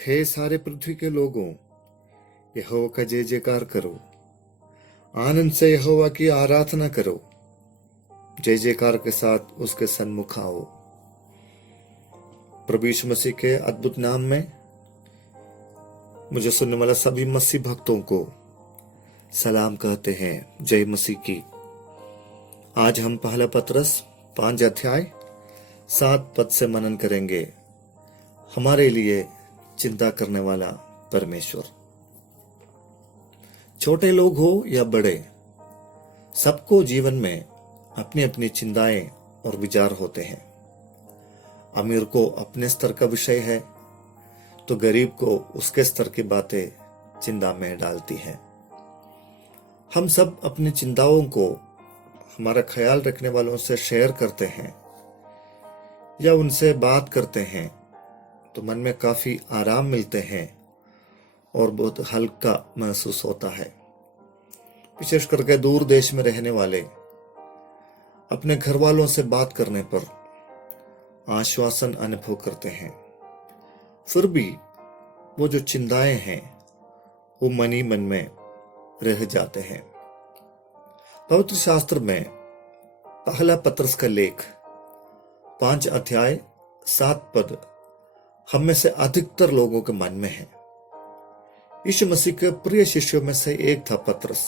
हे सारे पृथ्वी के लोगों, यहोवा का जय जयकार करो। आनंद से यहोवा की आराधना करो। जय जयकार के साथ उसके सन्मुख आओ। प्रभु यीशु मसीह के अद्भुत नाम में मुझे सुनने वाला सभी मसीह भक्तों को सलाम कहते हैं। जय मसीह की। आज हम पहला पतरस 5 अध्याय 7 पद से मनन करेंगे। हमारे लिए चिंता करने वाला परमेश्वर। छोटे लोग हो या बड़े, सबको जीवन में अपनी अपनी चिंताएं और विचार होते हैं। अमीर को अपने स्तर का विषय है तो गरीब को उसके स्तर की बातें चिंता में डालती हैं। हम सब अपनी चिंताओं को हमारा ख्याल रखने वालों से शेयर करते हैं या उनसे बात करते हैं तो मन में काफी आराम मिलते हैं और बहुत हल्का महसूस होता है। विशेष करके दूर देश में रहने वाले अपने घर वालों से बात करने पर आश्वासन अनुभव करते हैं। फिर भी वो जो चिंताएं हैं वो मन ही मन में रह जाते हैं। पवित्र शास्त्र में पहला पतरस का लेख 5 अध्याय 7 पद हम में से अधिकतर लोगों के मन में है। यीशु मसीह के प्रिय शिष्यों में से एक था पतरस।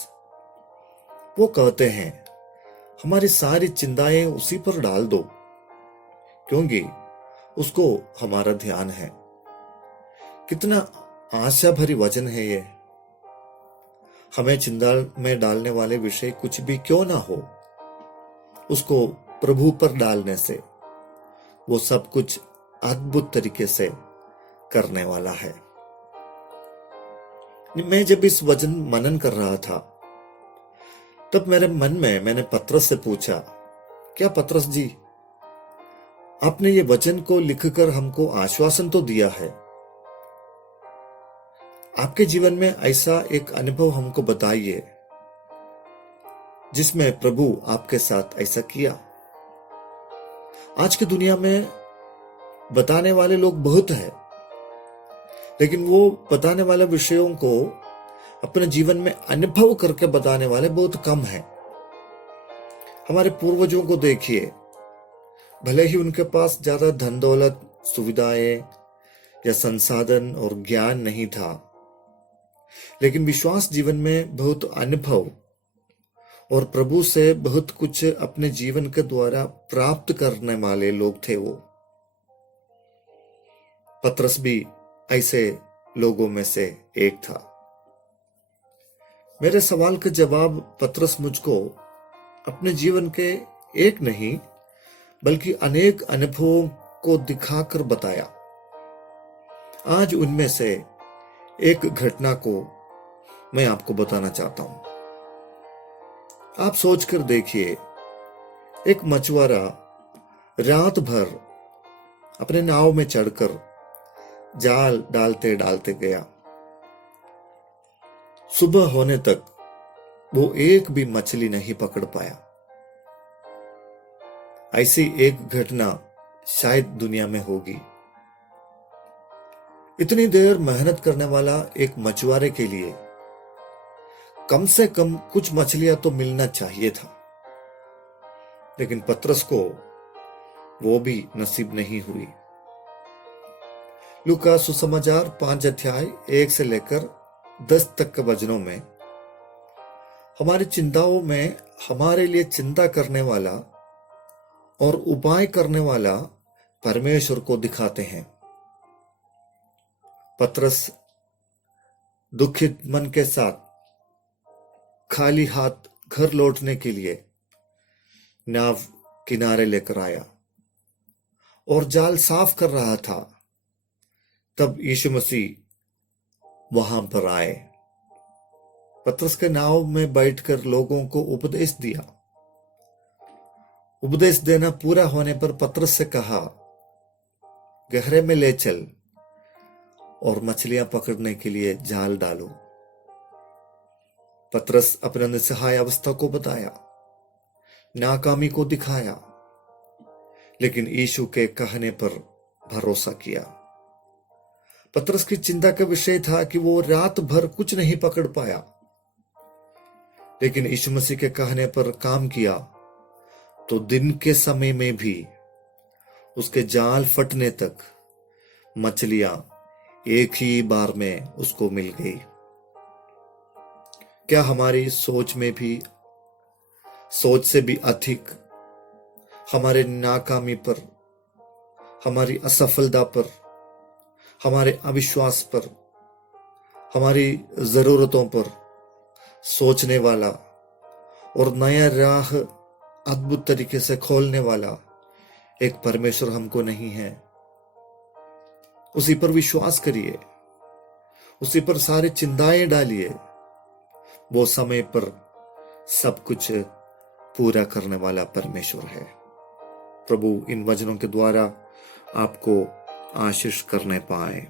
वो कहते हैं, हमारी सारी चिंताएं उसी पर डाल दो क्योंकि उसको हमारा ध्यान है। कितना आशा भरी वचन है ये। हमें चिंता में डालने वाले विषय कुछ भी क्यों ना हो, उसको प्रभु पर डालने से वो सब कुछ अद्भुत तरीके से करने वाला है। मैं जब इस वचन मनन कर रहा था तब मेरे मन में मैंने पतरस से पूछा, क्या पतरस जी, आपने ये वचन को लिखकर हमको आश्वासन तो दिया है, आपके जीवन में ऐसा एक अनुभव हमको बताइए जिसमें प्रभु आपके साथ ऐसा किया। आज की दुनिया में बताने वाले लोग बहुत हैं, लेकिन वो बताने वाले विषयों को अपने जीवन में अनुभव करके बताने वाले बहुत कम हैं। हमारे पूर्वजों को देखिए, भले ही उनके पास ज्यादा धन दौलत, सुविधाएं या संसाधन और ज्ञान नहीं था, लेकिन विश्वास जीवन में बहुत अनुभव और प्रभु से बहुत कुछ अपने जीवन के द्वारा प्राप्त करने वाले लोग थे वो। पतरस भी ऐसे लोगों में से एक था। मेरे सवाल का जवाब पतरस मुझको अपने जीवन के एक नहीं बल्कि अनेक अनुभवों को दिखाकर बताया। आज उनमें से एक घटना को मैं आपको बताना चाहता हूं। आप सोचकर देखिए, एक मछुआरा रात भर अपने नाव में चढ़कर जाल डालते डालते गया। सुबह होने तक वो एक भी मछली नहीं पकड़ पाया। ऐसी एक घटना शायद दुनिया में होगी। इतनी देर मेहनत करने वाला एक मछुआरे के लिए कम से कम कुछ मछलियां तो मिलना चाहिए था, लेकिन पतरस को वो भी नसीब नहीं हुई। लूका सुसमाचार 5 अध्याय 1 से लेकर 10 तक के वचनों में हमारी चिंताओं में हमारे लिए चिंता करने वाला और उपाय करने वाला परमेश्वर को दिखाते हैं। पतरस दुखित मन के साथ खाली हाथ घर लौटने के लिए नाव किनारे लेकर आया और जाल साफ कर रहा था। तब यीशु मसीह वहां पर आए। पतरस के नाव में बैठकर लोगों को उपदेश दिया। उपदेश देना पूरा होने पर पतरस से कहा, गहरे में ले चल और मछलियां पकड़ने के लिए जाल डालो। पतरस अपने निस्सहाय अवस्था को बताया, नाकामी को दिखाया, लेकिन यीशु के कहने पर भरोसा किया। पतरस की चिंता का विषय था कि वो रात भर कुछ नहीं पकड़ पाया, लेकिन यीशु मसीह के कहने पर काम किया तो दिन के समय में भी उसके जाल फटने तक मछलियां एक ही बार में उसको मिल गई। क्या हमारी सोच से भी अधिक हमारे नाकामी पर, हमारी असफलता पर, हमारे अविश्वास पर, हमारी जरूरतों पर सोचने वाला और नया राह अद्भुत तरीके से खोलने वाला एक परमेश्वर हमको नहीं है? उसी पर विश्वास करिए, उसी पर सारे चिंताएं डालिए। वो समय पर सब कुछ पूरा करने वाला परमेश्वर है। प्रभु इन वचनों के द्वारा आपको आशीष करने पाए।